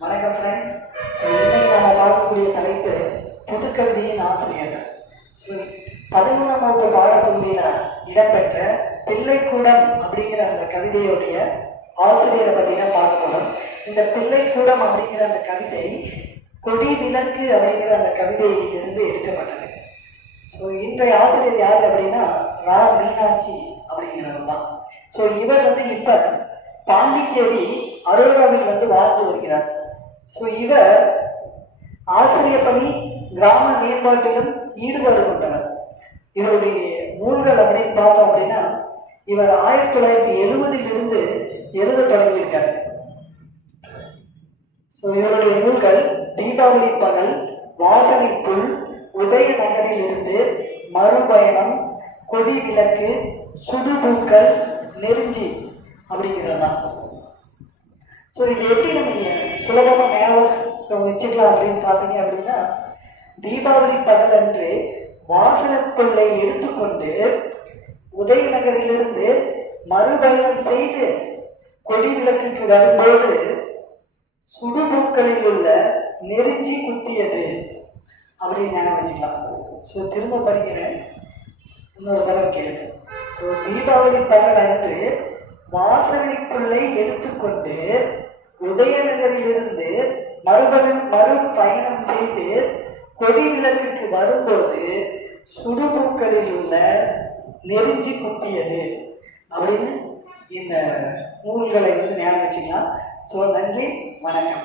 வணக்கம் ஃப்ரெண்ட்ஸ் இன்னைக்கு நம்ம பார்க்கக்கூடிய தலைப்பு புதுக்கவிதையின் ஆசிரியர்கள் ஸோ பதினொன்றாம் வகுப்பு பாடப்பகுதியில் இடம்பெற்ற பிள்ளைக்கூடம் அப்படிங்கிற அந்த கவிதையுடைய ஆசிரியரை பற்றி தான் பார்க்க போகிறோம் இந்த பிள்ளைக்கூடம் அப்படிங்கிற அந்த கவிதை கொடி விலக்கு அப்படிங்கிற அந்த கவிதையிலிருந்து எடுக்கப்பட்டது. ஸோ இன்றைய ஆசிரியர் யார் அப்படின்னா ரா மீனாட்சி அப்படிங்கிறவர் தான். ஸோ இவர் வந்து இப்போ பாண்டிச்சேரி அரோராவில் வந்து வாழ்ந்து வருகிறார். ஸோ இவர் ஆசிரியர் பணி கிராம மேம்பாட்டிலும் ஈடுபாடு கொண்டவர் இவருடைய நூல்கள் அப்படின்னு பார்த்தோம் அப்படின்னா இவர் ஆயிரத்தி தொள்ளாயிரத்தி எழுபதிலிருந்து எழுத தொடங்கியிருக்கார். ஸோ இவருடைய நூல்கள் தீபாவளி பகல் வாசனை புல் உதய நகரில் இருந்து மறுபயணம் கொடி விளக்கு சுடுபூக்கள் நெருஞ்சி அப்படிங்கிறதான் ஸோ இது எப்படி நம்ம சுலபமாக ஞாபகம் வச்சுக்கலாம் அப்படின்னு பார்த்தீங்க அப்படின்னா தீபாவளி பகல் அன்று வாசனப்பொருளை எடுத்துக்கொண்டு உதயநகரிலிருந்து மறுபயணம் செய்து கொடி விளக்குக்கு வரும்போது சுடுபூக்களில் உள்ள நெருஞ்சி குத்தியது. அப்படின்னு ஞாபகம் வச்சுக்கலாம். ஸோ திரும்ப படிக்கிறேன். இன்னொரு தடவை கேளுங்க. ஸோ தீபாவளி பகல் அன்று வாசனைக்குள்ளே எடுத்துக்கொண்டு உதயநகரிலிருந்து மறுபடியும் மறு பயணம் செய்து கொடி விளக்குக்கு வரும்போது சுடுபூக்களில் உள்ள நெருஞ்சி குத்தியது. அப்படின்னு இந்த நூல்களை வந்து ஞாபகம் வச்சுக்கலாம். ஸோ நன்றி வணக்கம்.